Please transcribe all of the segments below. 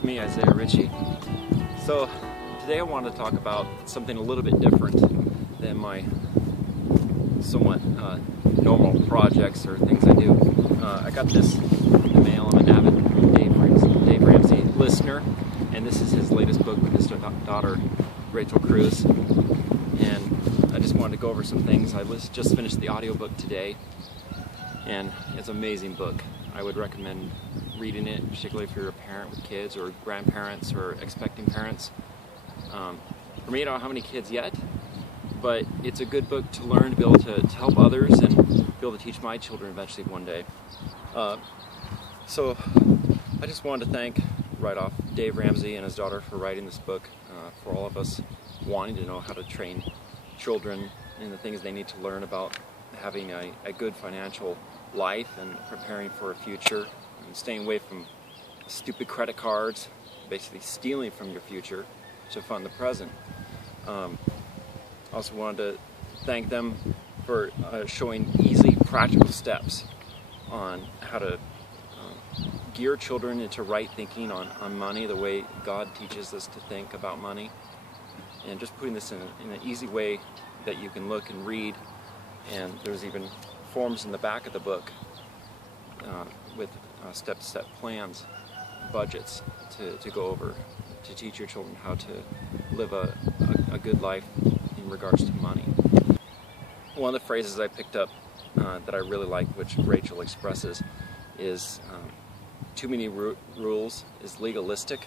It's me, Isaiah Ritchie. So today I want to talk about something a little bit different than my somewhat normal projects or things I do. I got this in the mail. I'm an avid Dave Ramsey listener, and this is his latest book with his daughter Rachel Cruz. And I just wanted to go over some things. I just finished the audiobook today, and it's an amazing book. I would recommend reading it, particularly if you're a parent with kids or grandparents or expecting parents. For me, I don't have any kids yet, but it's a good book to learn, to be able to help others and be able to teach my children eventually one day. So I just wanted to thank, right off, Dave Ramsey and his daughter for writing this book, for all of us wanting to know how to train children in the things they need to learn about having a good financial life and preparing for a future and staying away from stupid credit cards, basically stealing from your future to fund the present. I also wanted to thank them for showing easy, practical steps on how to gear children into right thinking on money, the way God teaches us to think about money, and just putting this in an easy way that you can look and read. And there's even forms in the back of the book with step-to-step plans, budgets to go over, to teach your children how to live a good life in regards to money. One of the phrases I picked up that I really like, which Rachel expresses, is too many rules is legalistic,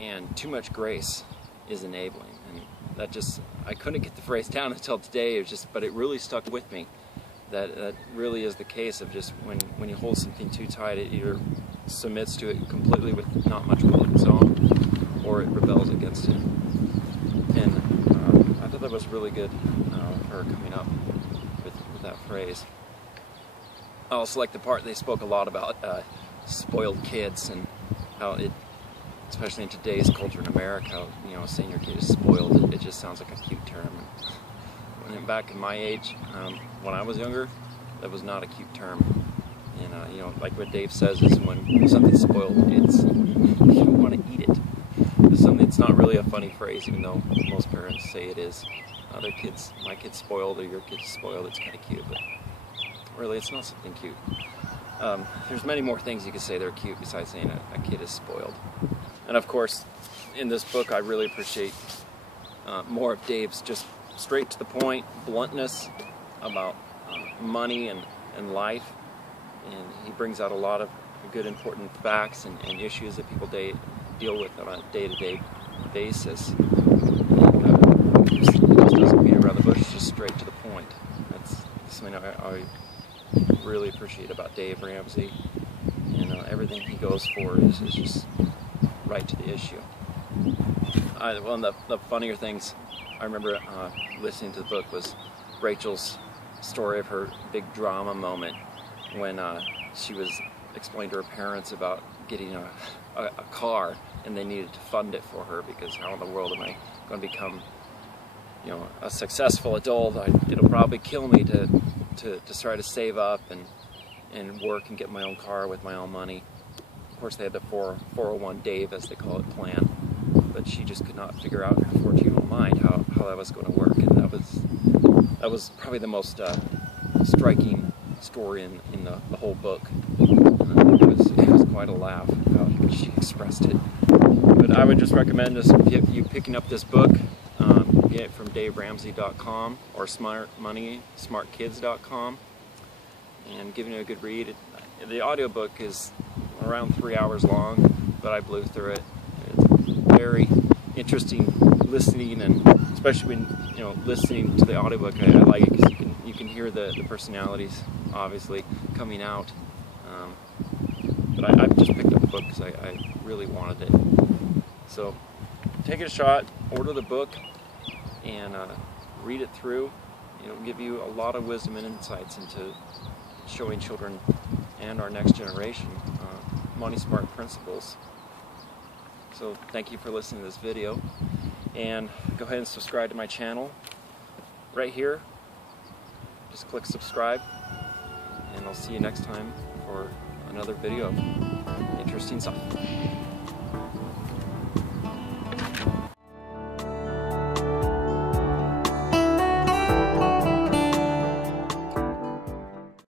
and too much grace is enabling. And that just, I couldn't get the phrase down until today, but it really stuck with me. That really is the case of just when you hold something too tight, it either submits to it completely with not much will of its own, or it rebels against it. And I thought that was really good, her coming up with that phrase. I also like the part they spoke a lot about spoiled kids, and how it, especially in today's culture in America, saying your kid is spoiled, it just sounds like a cute term. And back in my age, when I was younger, that was not a cute term. And like what Dave says is when something's spoiled, it's you want to eat it. It's not really a funny phrase, even though most parents say it is. My kid's spoiled, or your kid's spoiled. It's kind of cute, but really, it's not something cute. There's many more things you could say that are cute besides saying a kid is spoiled. And of course, in this book, I really appreciate more of Dave's just straight to the point bluntness about money and life. And he brings out a lot of good, important facts and issues that people deal with on a day-to-day basis. And he just doesn't beat around the bush, it's just straight to the point. That's something I really appreciate about Dave Ramsey. And everything he goes for is just right to the issue. One of the funnier things I remember listening to the book was Rachel's story of her big drama moment when she was explaining to her parents about getting a car, and they needed to fund it for her, because how in the world am I going to become a successful adult? It'll probably kill me to try to save up and work and get my own car with my own money. Of course, they had the 401 Dave, as they call it, plan, but she just could not figure out in her 14-year-old mind how that was going to work. And that was probably the most striking story in the whole book. It was quite a laugh how she expressed it. But I would just recommend you picking up this book. Get it from DaveRamsey.com or smartkids.com, and giving it a good read. The audiobook is around 3 hours long, but I blew through it. It's very interesting listening, and especially when listening to the audiobook, I like it because you can hear the personalities obviously coming out. But I've just picked up the book because I really wanted it. So take it a shot, order the book, and read it through. It'll give you a lot of wisdom and insights into showing children and our next generation money smart principles. So thank you for listening to this video, and go ahead and subscribe to my channel right here. Just click subscribe, and I'll see you next time for another video. Interesting stuff.